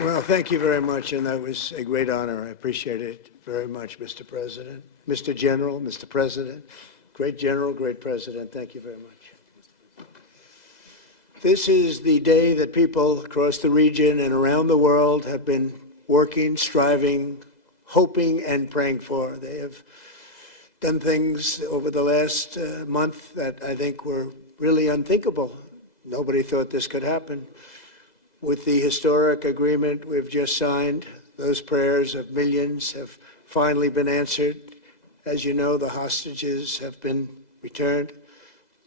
Well, thank you very much, and that was a great honor. I appreciate it very much, Mr. President. Mr. General, Mr. President, great General, great President, thank you very much. This is the day that people across the region and around the world have been working, striving, hoping, and praying for. They have done things over the last month that I think were really unthinkable. Nobody thought this could happen. With the historic agreement we've just signed, those prayers of millions have finally been answered. As you know, the hostages have been returned,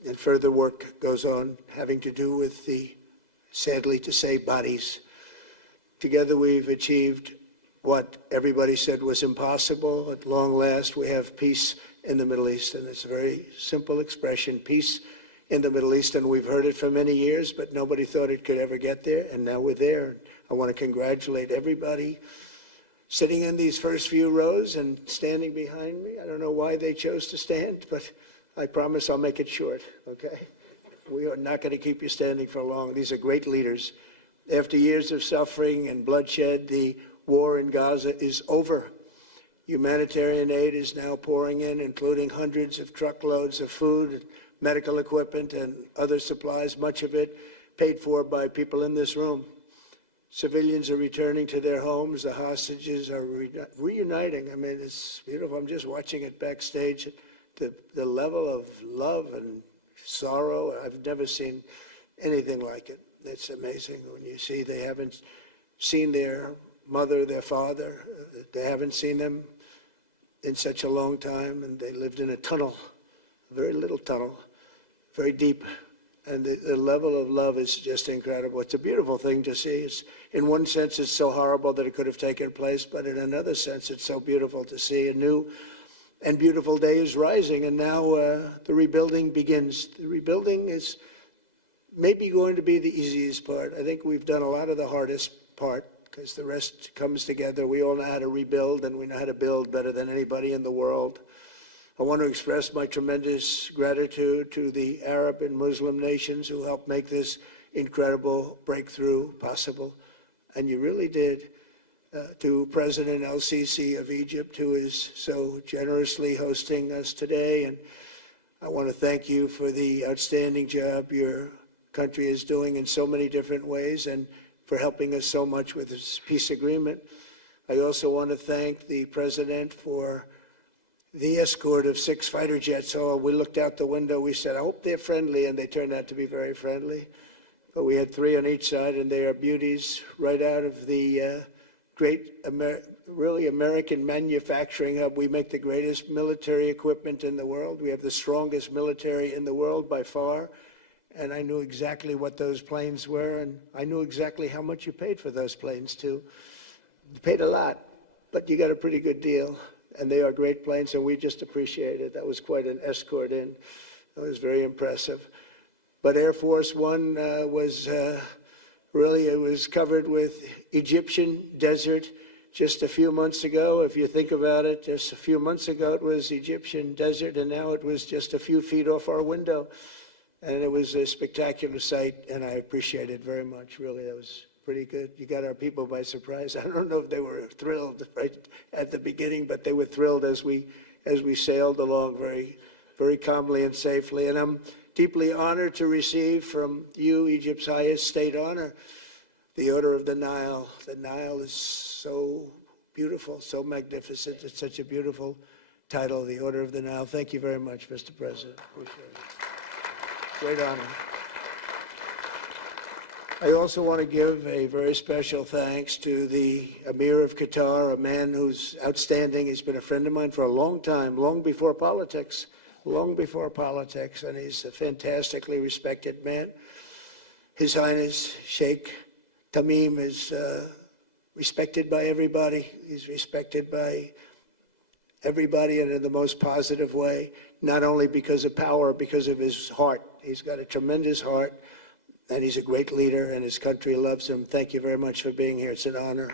and further work goes on having to do with the, sadly to say, bodies. Together we've achieved what everybody said was impossible. At long last, we have peace in the Middle East, and it's a very simple expression, peace in the Middle East, and we've heard it for many years, but nobody thought it could ever get there, and now we're there. I want to congratulate everybody sitting in these first few rows and standing behind me. I don't know why they chose to stand, but I promise I'll make it short, okay? We are not going to keep you standing for long. These are great leaders. After years of suffering and bloodshed, the war in Gaza is over. Humanitarian aid is now pouring in, including hundreds of truckloads of food, medical equipment, and other supplies, much of it paid for by people in this room. Civilians are returning to their homes. The hostages are reuniting. I mean, it's beautiful. I'm just watching it backstage. The level of love and sorrow, I've never seen anything like it. It's amazing when you see they haven't seen their mother, their father. They haven't seen them in such a long time, and they lived in a tunnel, a very little tunnel, very deep. And the level of love is just incredible. It's a beautiful thing to see. It's, in one sense, it's so horrible that it could have taken place, but in another sense, it's so beautiful to see. A new and beautiful day is rising, and now the rebuilding begins. The rebuilding is maybe going to be the easiest part. I think we've done a lot of the hardest part, because the rest comes together. We all know how to rebuild, and we know how to build better than anybody in the world. I want to express my tremendous gratitude to the Arab and Muslim nations who helped make this incredible breakthrough possible. And you really did. To President El-Sisi of Egypt, who is so generously hosting us today. And I want to thank you for the outstanding job your country is doing in so many different ways, and for helping us so much with this peace agreement. I also want to thank the President for the escort of 6 fighter jets. So we looked out the window, we said, I hope they're friendly, and they turned out to be very friendly. But we had 3 on each side, and they are beauties right out of the great, really American manufacturing hub. We make the greatest military equipment in the world. We have the strongest military in the world by far. And I knew exactly what those planes were, and I knew exactly how much you paid for those planes, too. You paid a lot, but you got a pretty good deal. And they are great planes, and we just appreciate it. That was quite an escort in. It was very impressive. But Air Force One was really, it was covered with Egyptian desert just a few months ago. If you think about it, just a few months ago it was Egyptian desert, and now it was just a few feet off our window. And it was a spectacular sight, and I appreciate it very much. Really, that was pretty good. You got our people by surprise. I don't know if they were thrilled right at the beginning, but they were thrilled as we sailed along very, very calmly and safely. And I'm deeply honored to receive from you, Egypt's highest state honor, the Order of the Nile. The Nile is so beautiful, so magnificent. It's such a beautiful title, the Order of the Nile. Thank you very much, Mr. President. Appreciate it. Great honor. I also want to give a very special thanks to the Emir of Qatar, a man who's outstanding. He's been a friend of mine for a long time, long before politics, and he's a fantastically respected man. His Highness Sheikh Tamim is respected by everybody. He's respected by everybody, and in the most positive way, not only because of power, because of his heart. He's got a tremendous heart. And he's a great leader, and his country loves him. Thank you very much for being here. It's an honor.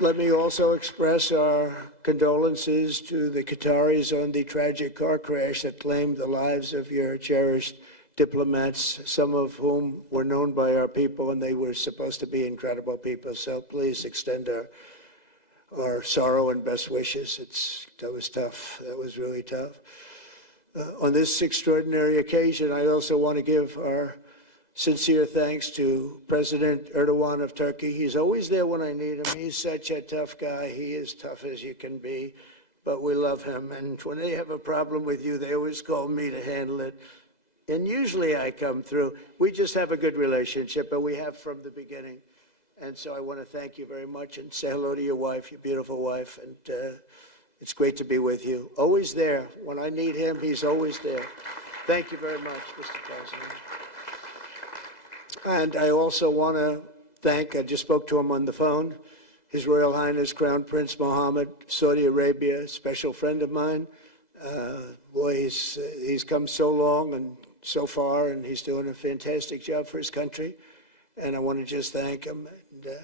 Let me also express our condolences to the Qataris on the tragic car crash that claimed the lives of your cherished diplomats, some of whom were known by our people, and they were supposed to be incredible people. So please extend our sorrow and best wishes. That was tough. That was really tough. On this extraordinary occasion, I also want to give our sincere thanks to President Erdogan of Turkey. He's always there when I need him. He's such a tough guy. He is tough as you can be, but we love him. And when they have a problem with you, they always call me to handle it. And usually I come through. We just have a good relationship, and we have from the beginning. And so I want to thank you very much and say hello to your wife, your beautiful wife. And it's great to be with you. Always there. When I need him, he's always there. Thank you very much, Mr. President. And I also want to thank, I just spoke to him on the phone, His Royal Highness Crown Prince Mohammed, Saudi Arabia, a special friend of mine. Boy, he's come so long and so far, and he's doing a fantastic job for his country. And I want to just thank him. And,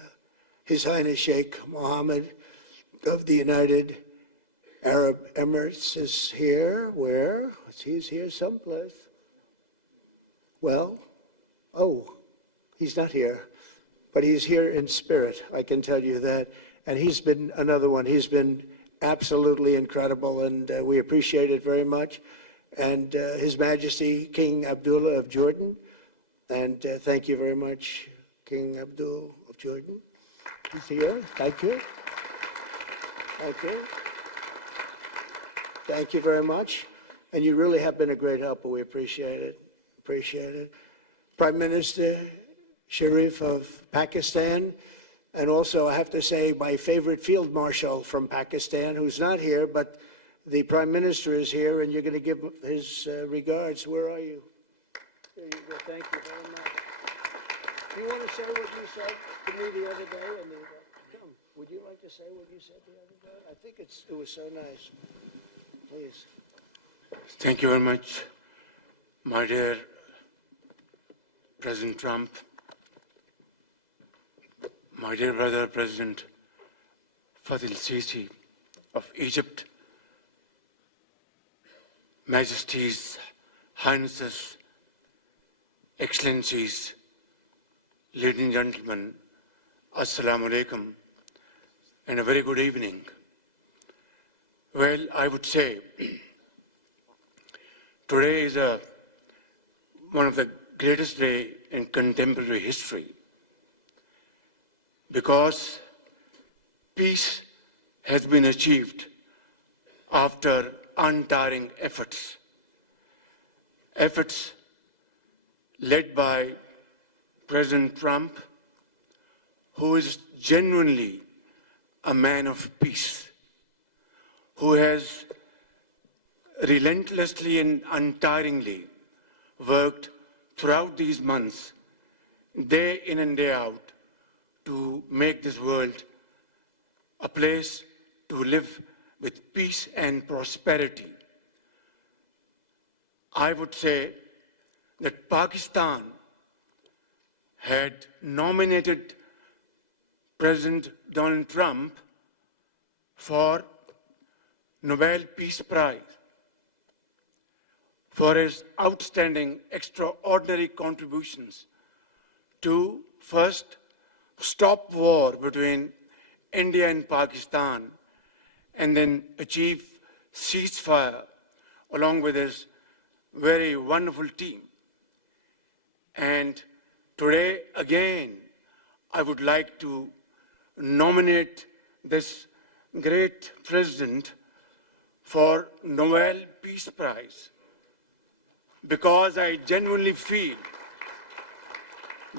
His Highness Sheikh Mohammed of the United Arab Emirates is here. Where? He's here someplace. Well, he's not here, but he's here in spirit, I can tell you that. And he's been another one. He's been absolutely incredible, and we appreciate it very much. And His Majesty King Abdullah of Jordan, and thank you very much, King Abdul of Jordan. He's here. Thank you. Thank you. Thank you very much. And you really have been a great helper. We appreciate it. Appreciate it. Prime Minister Sharif of Pakistan, and also I have to say my favorite Field Marshal from Pakistan, who's not here, but the Prime Minister is here, and you're going to give his regards. Where are you? There you go. Thank you very much. Do you want to say what you said to me the other day? Come, would you like to say what you said the other day? I think it was so nice. Please. Thank you very much, my dear President Trump, my dear brother President Fadil Sisi of Egypt, Majesties, Highnesses, Excellencies, ladies and gentlemen, Assalamu alaikum, and a very good evening. Well, I would say today is one of the greatest days in contemporary history, because peace has been achieved after untiring efforts led by President Trump, who is genuinely a man of peace, who has relentlessly and untiringly worked throughout these months, day in and day out, to make this world a place to live with peace and prosperity. I would say that Pakistan had nominated President Donald Trump for Nobel Peace Prize for his outstanding, extraordinary contributions to first stop war between India and Pakistan, and then achieve ceasefire along with his very wonderful team. And today, again, I would like to nominate this great president for Nobel Peace Prize, because I genuinely feel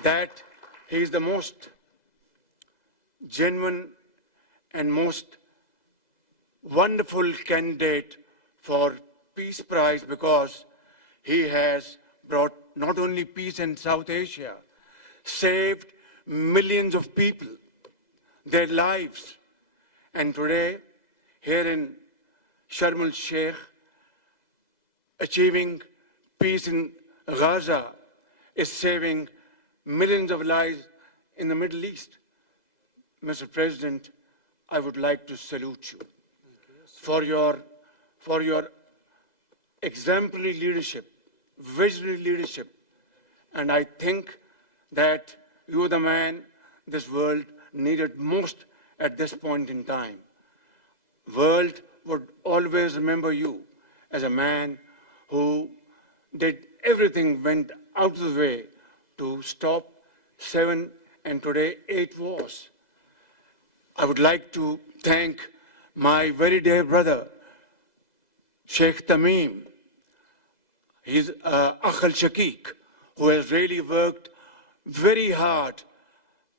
that he is the most genuine and most wonderful candidate for Peace Prize, because he has brought not only peace in South Asia, saved millions of people, their lives. And today, here in Sharm el-Sheikh, achieving peace in Gaza is saving millions of lives in the Middle East. Mr. President, I would like to salute you for your exemplary leadership visionary leadership. And I think that you're the man this world needed most at this point in time. World would always remember you as a man who did everything, went out of the way to stop 7 and today 8 wars. I would like to thank my very dear brother, Sheikh Tamim. He's Akh al-Shaqiq, who has really worked very hard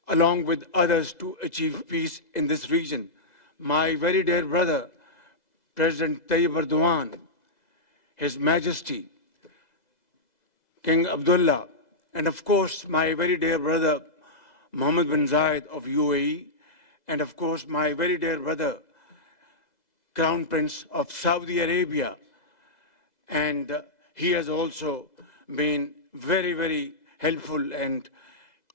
along with others to achieve peace in this region. My very dear brother, President Tayyip Erdogan, His Majesty, King Abdullah, and of course my very dear brother, Mohammed bin Zayed of UAE, and of course my very dear brother, Crown Prince of Saudi Arabia. And he has also been very, very helpful and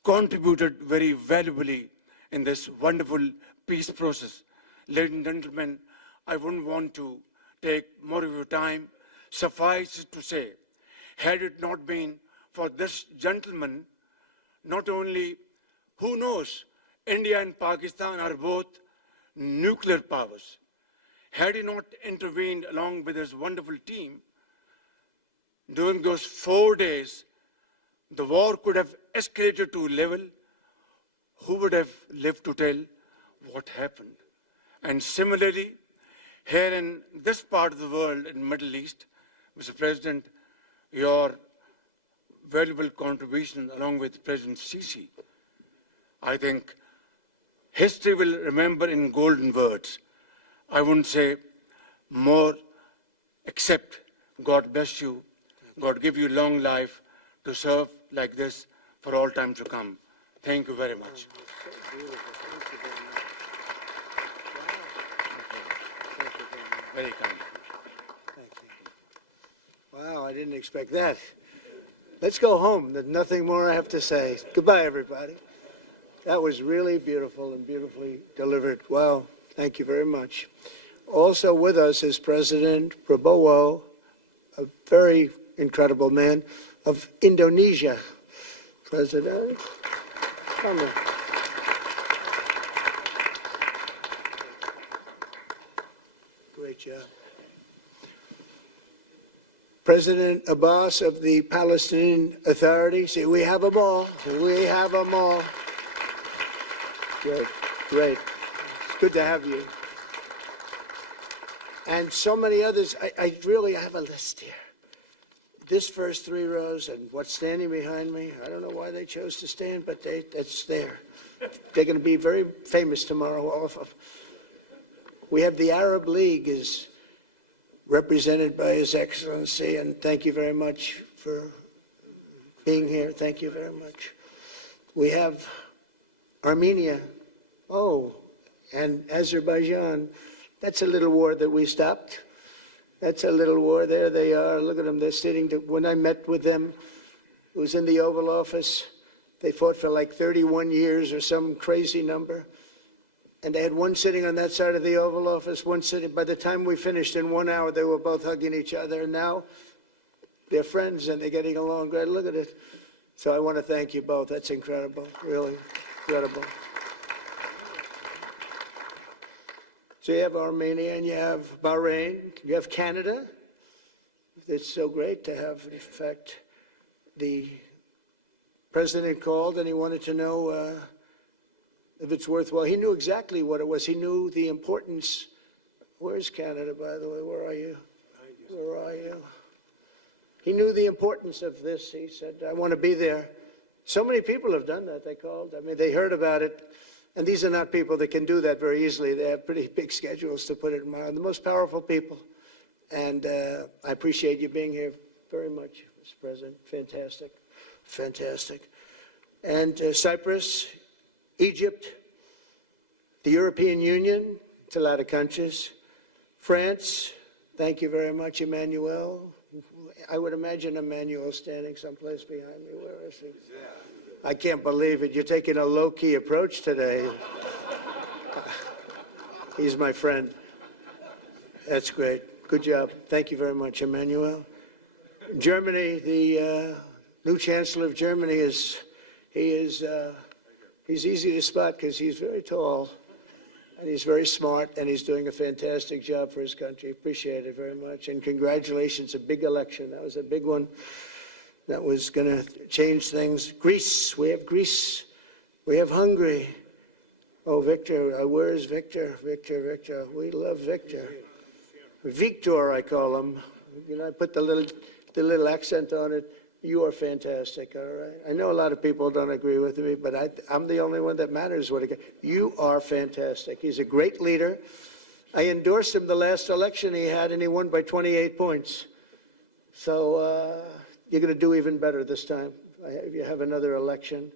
contributed very valuably in this wonderful peace process. Ladies and gentlemen, I wouldn't want to take more of your time. Suffice it to say, had it not been for this gentleman, not only, who knows, India and Pakistan are both nuclear powers. Had he not intervened along with his wonderful team, during those 4 days, the war could have escalated to a level, who would have lived to tell what happened? And similarly, here in this part of the world, in the Middle East, Mr. President, your valuable contribution along with President Sisi, I think history will remember in golden words. I wouldn't say more, except God bless you, God give you long life to serve like this for all time to come. Thank you very much. Very kind. Thank you. Wow, I didn't expect that. Let's go home. There's nothing more I have to say. Goodbye, everybody. That was really beautiful and beautifully delivered. Wow, thank you very much. Also with us is President Prabowo, a very incredible man of Indonesia. President, come on. Great job. President Abbas of the Palestinian Authority. See, we have them all. We have them all. Great, great. It's good to have you. And so many others. I really have a list here. This first 3 rows and what's standing behind me, I don't know why they chose to stand, but it's there. They're going to be very famous tomorrow, all of them. We have the Arab League is represented by His Excellency, and thank you very much for being here. Thank you very much. We have Armenia, and Azerbaijan. That's a little war that we stopped. That's a little war. There they are. Look at them. They're sitting. When I met with them, it was in the Oval Office. They fought for like 31 years or some crazy number. And they had one sitting on that side of the Oval Office, one sitting. By the time we finished in 1 hour, they were both hugging each other. And now they're friends and they're getting along great. Look at it. So I want to thank you both. That's incredible. Really incredible. So you have Armenia and you have Bahrain, you have Canada. It's so great to have, in fact, the president called and he wanted to know if it's worthwhile. He knew exactly what it was. He knew the importance. Where's Canada, by the way? Where are you? Where are you? He knew the importance of this. He said, I want to be there. So many people have done that. They called. I mean, they heard about it. And these are not people that can do that very easily. They have pretty big schedules, to put it in mind. The most powerful people. And I appreciate you being here very much, Mr. President. Fantastic. Fantastic. And Cyprus, Egypt, the European Union, it's a lot of countries. France, thank you very much, Emmanuel. I would imagine Emmanuel standing someplace behind me. Where is he? I can't believe it. You're taking a low-key approach today. He's my friend. That's great. Good job. Thank you very much, Emmanuel. Germany, the new Chancellor of Germany he's easy to spot because he's very tall and he's very smart and he's doing a fantastic job for his country. Appreciate it very much. And congratulations, a big election. That was a big one. That was going to change things. Greece, we have Greece. We have Hungary. Oh, Victor, where is Victor? Victor. We love Victor. Victor, I call him. You know, I put the little accent on it. You are fantastic, all right? I know a lot of people don't agree with me, but I'm the only one that matters. You are fantastic. He's a great leader. I endorsed him the last election he had, and he won by 28 points. So you're going to do even better this time. You have another election,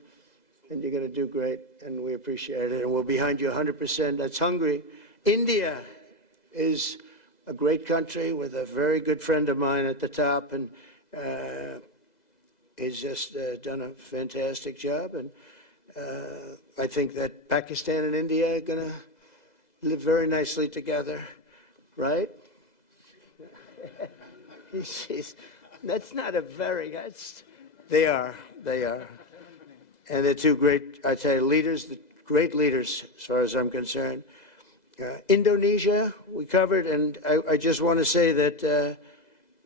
and you're going to do great, and we appreciate it. And we're behind you 100%. That's Hungary. India is a great country with a very good friend of mine at the top, and he's just done a fantastic job. And I think that Pakistan and India are going to live very nicely together, right? That's not a very, they are. And they're two great, I tell you, leaders, great leaders as far as I'm concerned. Indonesia, we covered, and I just want to say that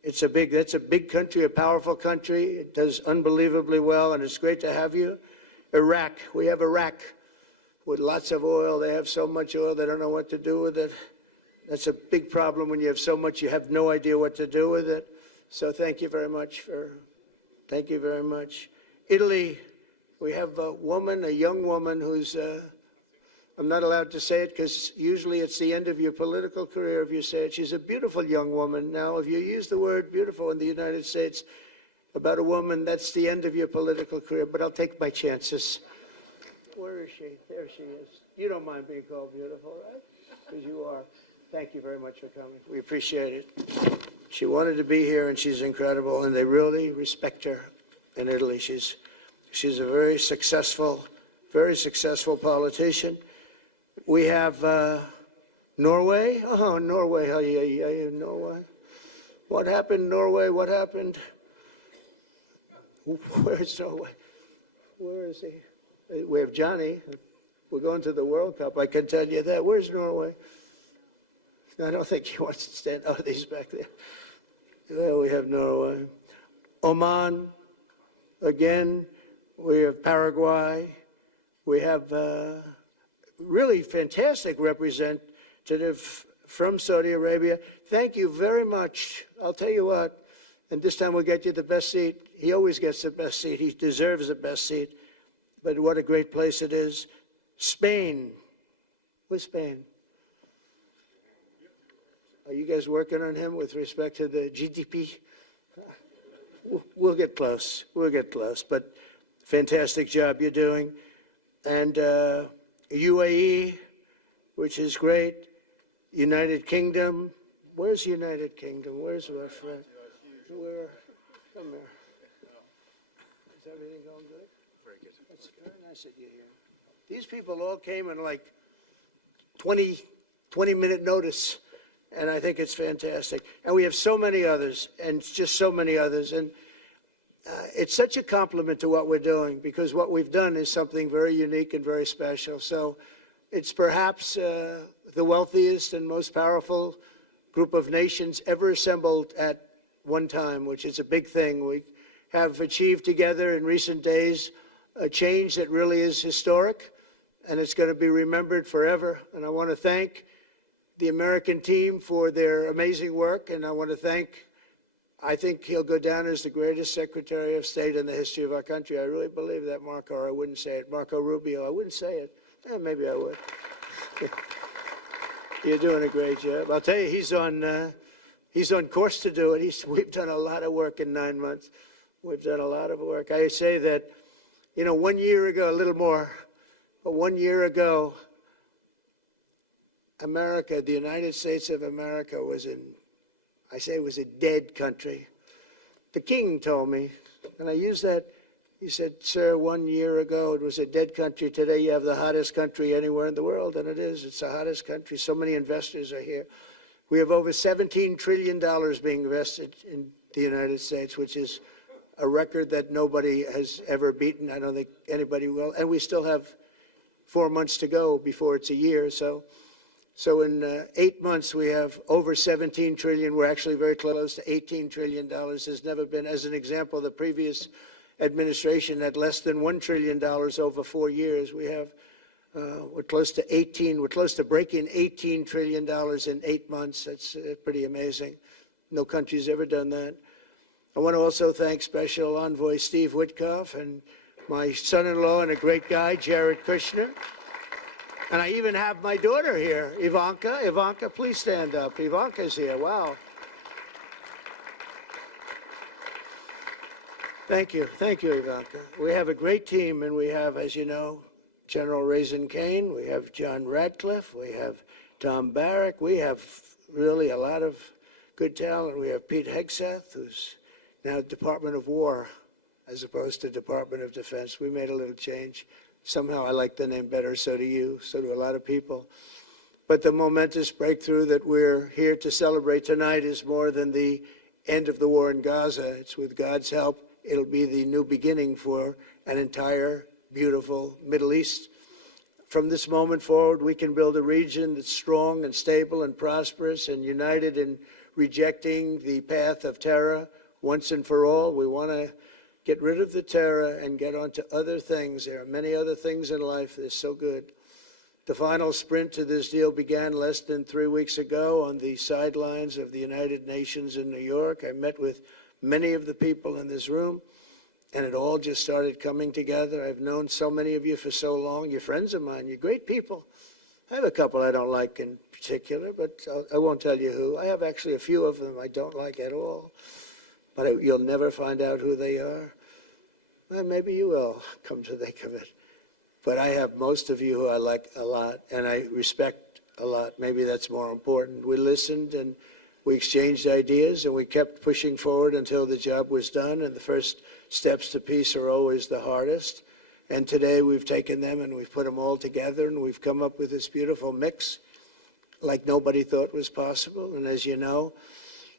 that's a big country, a powerful country. It does unbelievably well, and it's great to have you. Iraq, we have Iraq with lots of oil. They have so much oil, they don't know what to do with it. That's a big problem when you have so much, you have no idea what to do with it. So thank you very much. Italy, we have a young woman who's, I'm not allowed to say it because usually it's the end of your political career if you say it. She's a beautiful young woman. Now, if you use the word beautiful in the United States about a woman, that's the end of your political career, but I'll take my chances. Where is she? There she is. You don't mind being called beautiful, right? Because you are. Thank you very much for coming. We appreciate it. She wanted to be here, and she's incredible, and they really respect her in Italy. She's a very successful politician. We have Norway. Oh, Norway. Norway. What happened, Norway? What happened? Where's Norway? Where is he? We have Johnny. We're going to the World Cup. I can tell you that. Where's Norway? I don't think he wants to stand. Oh, he's back there. There we have Norway. Oman. Again, we have Paraguay. We have really fantastic representative from Saudi Arabia. Thank you very much. I'll tell you what, and this time we'll get you the best seat. He always gets the best seat. He deserves the best seat. But what a great place it is. Spain. Where's Spain? Are you guys working on him with respect to the GDP? We'll get close. But fantastic job you're doing. And UAE, which is great. United Kingdom. Where's United Kingdom? Where's my friend? Come here. Is everything going good? Very good. That's very nice of you here. These people all came in like 20-minute notice. And I think it's fantastic. And we have so many others, and just so many others. And it's such a compliment to what we're doing, because what we've done is something very unique and very special. So it's perhaps the wealthiest and most powerful group of nations ever assembled at one time, which is a big thing. We have achieved together in recent days a change that really is historic, and it's going to be remembered forever. And I want to thank the American team for their amazing work, and I want to thank, I think he'll go down as the greatest Secretary of State in the history of our country. I really believe that, Marco, or I wouldn't say it. Marco Rubio, I wouldn't say it. Maybe I would. You're doing a great job. I'll tell you, he's on course to do it. We've done a lot of work in 9 months. We've done a lot of work. I say that, 1 year ago, a little more, but 1 year ago, America, the United States of America was a dead country. The king told me, and I use that, he said, sir, 1 year ago it was a dead country. Today you have the hottest country anywhere in the world, and it is. It's the hottest country. So many investors are here. We have over $17 trillion being invested in the United States, which is a record that nobody has ever beaten. I don't think anybody will. And we still have 4 months to go before it's a year. So in 8 months, we have over 17 trillion. We're actually very close to $18 trillion. There's never been, as an example, the previous administration had less than $1 trillion over 4 years. We have, we're close to breaking $18 trillion in 8 months. That's pretty amazing. No country's ever done that. I want to also thank Special Envoy Steve Witkoff and my son-in-law and a great guy, Jared Kushner. And I even have my daughter here, Ivanka. Ivanka, please stand up. Ivanka's here. Wow. Thank you. Thank you, Ivanka. We have a great team, and we have, as you know, General Raisin Kane. We have John Radcliffe. We have Tom Barrack. We have really a lot of good talent. We have Pete Hegseth, who's now Department of War as opposed to Department of Defense. We made a little change. Somehow I like the name better, so do you, so do a lot of people. But the momentous breakthrough that we're here to celebrate tonight is more than the end of the war in Gaza. It's with God's help, it'll be the new beginning for an entire beautiful Middle East. From this moment forward, we can build a region that's strong and stable and prosperous and united in rejecting the path of terror once and for all. We want to get rid of the terror and get on to other things. There are many other things in life that are so good. The final sprint to this deal began less than 3 weeks ago on the sidelines of the United Nations in New York. I met with many of the people in this room, and it all just started coming together. I've known so many of you for so long. You're friends of mine. You're great people. I have a couple I don't like in particular, but I won't tell you who. I have actually a few of them I don't like at all. But you'll never find out who they are. Well, maybe you will, come to think of it. But I have most of you who I like a lot, and I respect a lot. Maybe that's more important. We listened, and we exchanged ideas, and we kept pushing forward until the job was done, and the first steps to peace are always the hardest. And today we've taken them, and we've put them all together, and we've come up with this beautiful mix like nobody thought was possible. And as you know,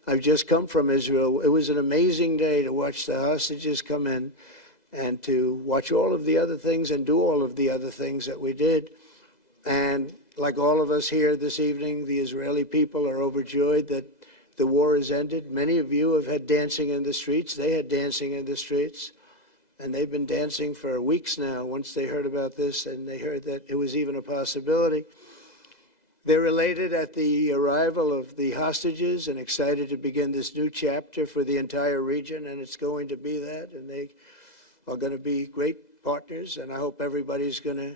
I've just come from Israel. It was an amazing day to watch the hostages come in and to watch all of the other things and do all of the other things that we did. And like all of us here this evening, the Israeli people are overjoyed that the war has ended. Many of you have had dancing in the streets. They had dancing in the streets. And they've been dancing for weeks now once they heard about this and they heard that it was even a possibility. They're elated at the arrival of the hostages and excited to begin this new chapter for the entire region, and it's going to be that, and they are going to be great partners, and I hope everybody's going to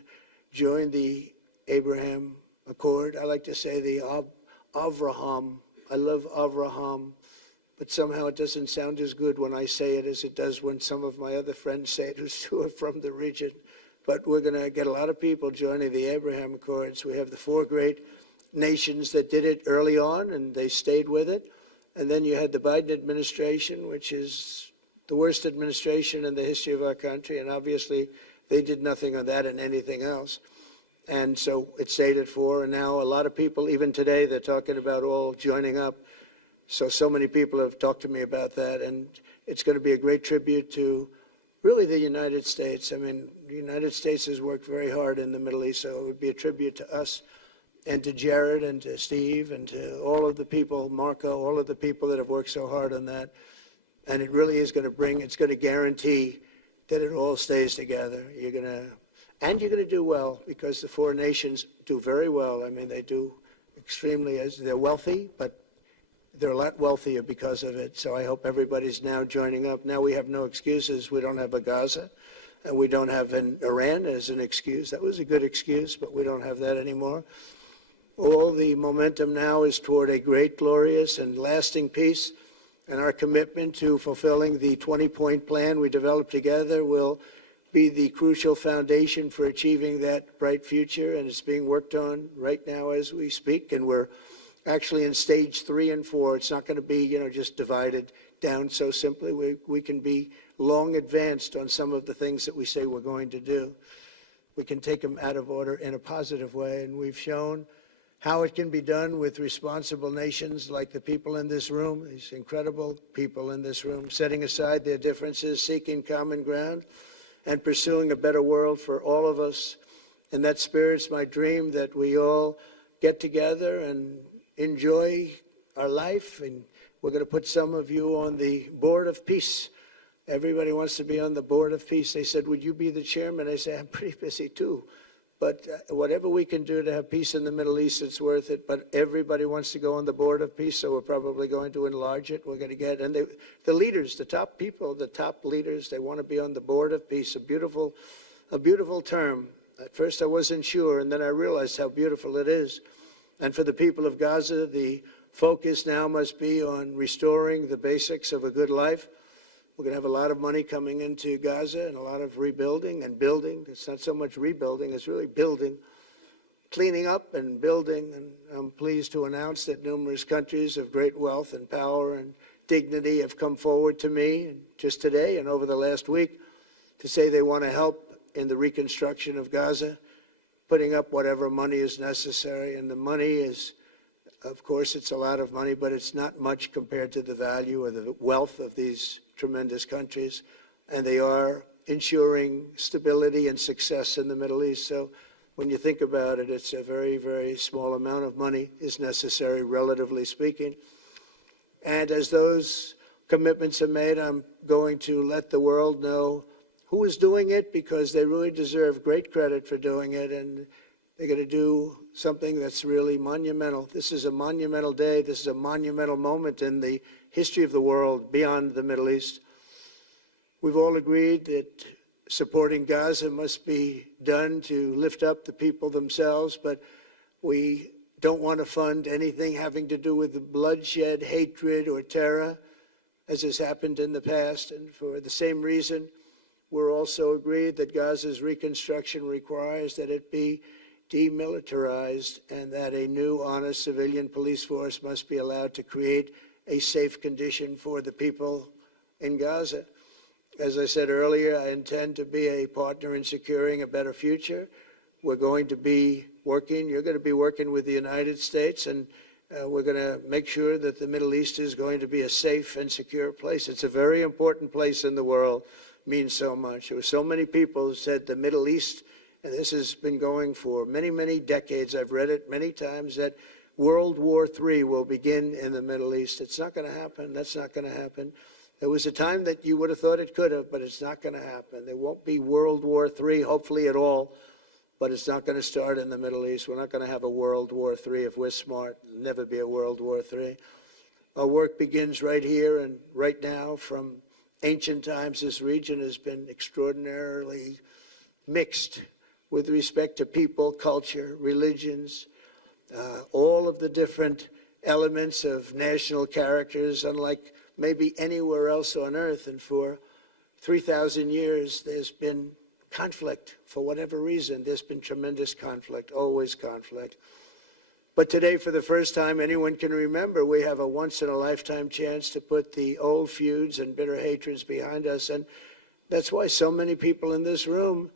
join the Abraham Accord. I like to say the Avraham. I love Avraham, but somehow it doesn't sound as good when I say it as it does when some of my other friends say it who are from the region. But we're going to get a lot of people joining the Abraham Accords. We have the 4 great nations that did it early on, and they stayed with it. And then you had the Biden administration, which is the worst administration in the history of our country. And obviously, they did nothing on that and anything else. And so it stayed at 4. And now a lot of people, even today, they're talking about all joining up. So many people have talked to me about that. And it's going to be a great tribute to really the United States. I mean, the United States has worked very hard in the Middle East, so it would be a tribute to us and to Jared and to Steve and to all of the people, Marco, all of the people that have worked so hard on that. And it really is going to bring, it's going to guarantee that it all stays together. You're going to do well because the 4 nations do very well. I mean, they do extremely, they're wealthy, but they're a lot wealthier because of it. So I hope everybody's now joining up. Now we have no excuses. We don't have a Gaza, and we don't have an Iran as an excuse. That was a good excuse, but we don't have that anymore. All the momentum now is toward a great, glorious, and lasting peace. And our commitment to fulfilling the 20-point plan we developed together will be the crucial foundation for achieving that bright future. And it's being worked on right now as we speak. And we're actually in stage 3 and 4. It's not going to be, just divided down so simply. We can be long advanced on some of the things that we say we're going to do. We can take them out of order in a positive way, and we've shown how it can be done with responsible nations like the people in this room, these incredible people in this room, setting aside their differences, seeking common ground, and pursuing a better world for all of us. In that spirit, it's my dream that we all get together and enjoy our life. And we're going to put some of you on the Board of Peace. Everybody wants to be on the Board of Peace. They said, would you be the chairman? I say, I'm pretty busy too. But whatever we can do to have peace in the Middle East, it's worth it. But everybody wants to go on the Board of Peace, so we're probably going to enlarge it. We're going to get, and the leaders, the top people, the top leaders, they want to be on the Board of Peace. A beautiful term. At first I wasn't sure, and then I realized how beautiful it is. And for the people of Gaza, the focus now must be on restoring the basics of a good life. We're going to have a lot of money coming into Gaza and a lot of rebuilding and building. It's not so much rebuilding, it's really building, cleaning up and building. And I'm pleased to announce that numerous countries of great wealth and power and dignity have come forward to me just today and over the last week to say they want to help in the reconstruction of Gaza, putting up whatever money is necessary. And the money is, of course, it's a lot of money, but it's not much compared to the value or the wealth of these tremendous countries, and they are ensuring stability and success in the Middle East. So when you think about it, it's a very, very small amount of money is necessary, relatively speaking. And as those commitments are made, I'm going to let the world know who is doing it, because they really deserve great credit for doing it, and they're going to do something that's really monumental. This is a monumental day. This is a monumental moment in the history of the world beyond the Middle East. We've all agreed that supporting Gaza must be done to lift up the people themselves, but we don't want to fund anything having to do with bloodshed, hatred, or terror, as has happened in the past. And for the same reason, we're also agreed that Gaza's reconstruction requires that it be demilitarized and that a new, honest civilian police force must be allowed to create a safe condition for the people in Gaza. As I said earlier, I intend to be a partner in securing a better future. We're going to be working, you're going to be working with the United States, and we're going to make sure that the Middle East is going to be a safe and secure place. It's a very important place in the world, means so much. There were so many people who said the Middle East, and this has been going for many, many decades. I've read it many times, that World War III will begin in the Middle East. It's not going to happen. That's not going to happen. There was a time that you would have thought it could have, but it's not going to happen. There won't be World War III, hopefully at all, but it's not going to start in the Middle East. We're not going to have a World War III if we're smart. There'll never be a World War III. Our work begins right here and right now. From ancient times, this region has been extraordinarily mixed with respect to people, culture, religions, all of the different elements of national characters, unlike maybe anywhere else on earth. And for 3,000 years, there's been conflict. For whatever reason, there's been tremendous conflict, always conflict. But today, for the first time anyone can remember, we have a once-in-a-lifetime chance to put the old feuds and bitter hatreds behind us. And that's why so many people in this room,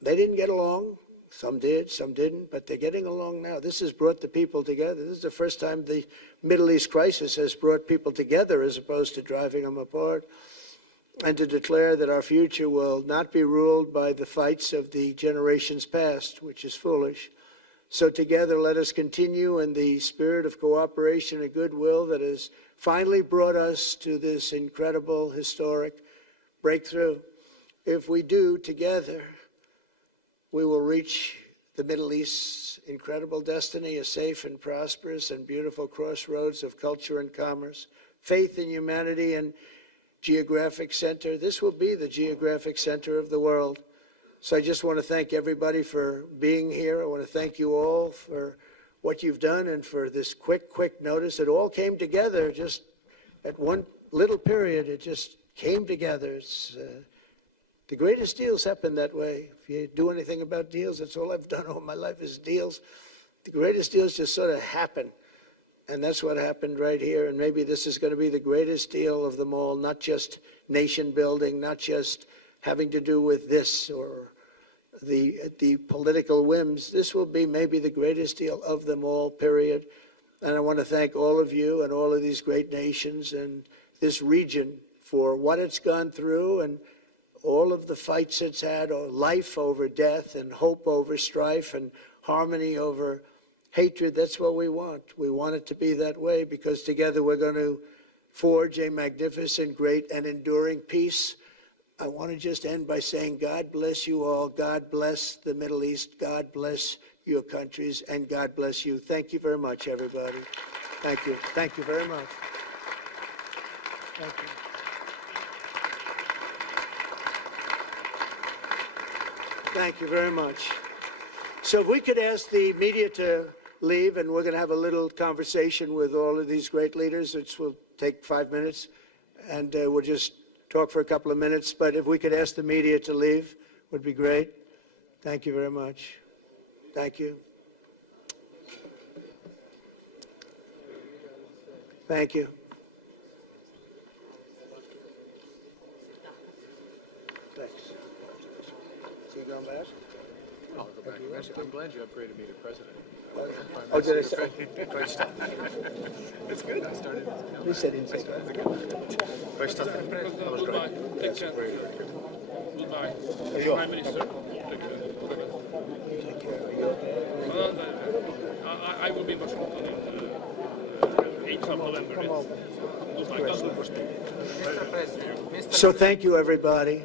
they didn't get along. Some did, some didn't, but they're getting along now. This has brought the people together. This is the first time the Middle East crisis has brought people together as opposed to driving them apart. And to declare that our future will not be ruled by the fights of the generations past, which is foolish. So together, let us continue in the spirit of cooperation and goodwill that has finally brought us to this incredible, historic breakthrough. If we do together, we will reach the Middle East's incredible destiny, a safe and prosperous and beautiful crossroads of culture and commerce, faith in humanity and geographic center. This will be the geographic center of the world. So I just want to thank everybody for being here. I want to thank you all for what you've done and for this quick notice. It all came together just at one little period. It just came together. It's, the greatest deals happen that way. If you do anything about deals, that's all I've done all my life is deals. The greatest deals just sort of happen. And that's what happened right here. And maybe this is going to be the greatest deal of them all, not just nation building, not just having to do with this or the political whims. This will be maybe the greatest deal of them all, period. And I want to thank all of you and all of these great nations and this region for what it's gone through and all of the fights it's had, or life over death and hope over strife and harmony over hatred. That's what we want. We want it to be that way because together we're going to forge a magnificent, great, and enduring peace. I want to just end by saying God bless you all. God bless the Middle East. God bless your countries, and God bless you. Thank you very much, everybody. Thank you. Thank you very much. Thank you. Thank you very much. So if we could ask the media to leave, and we're going to have a little conversation with all of these great leaders. It will take 5 minutes, and we'll just talk for a couple of minutes. But if we could ask the media to leave, would be great. Thank you very much. Thank you. Thank you. Thanks. So you going back? I'll go back. I'm glad you upgraded me to president. Oh, did I say? It's good. I started. He said he said that. That was great. Take care. Very good. Goodbye. Are you Prime Minister. Take care. Take care. Are you okay? Well, I will be in Washington in 8th of November. Goodbye. So thank you, everybody.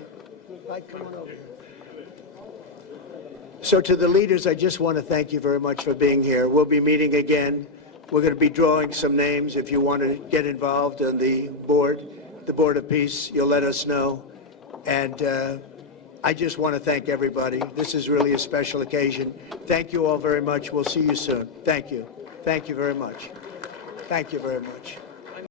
So to the leaders, I just want to thank you very much for being here. We'll be meeting again. We're going to be drawing some names. If you want to get involved on the Board of Peace, you'll let us know. And I just want to thank everybody. This is really a special occasion. Thank you all very much. We'll see you soon. Thank you. Thank you very much. Thank you very much.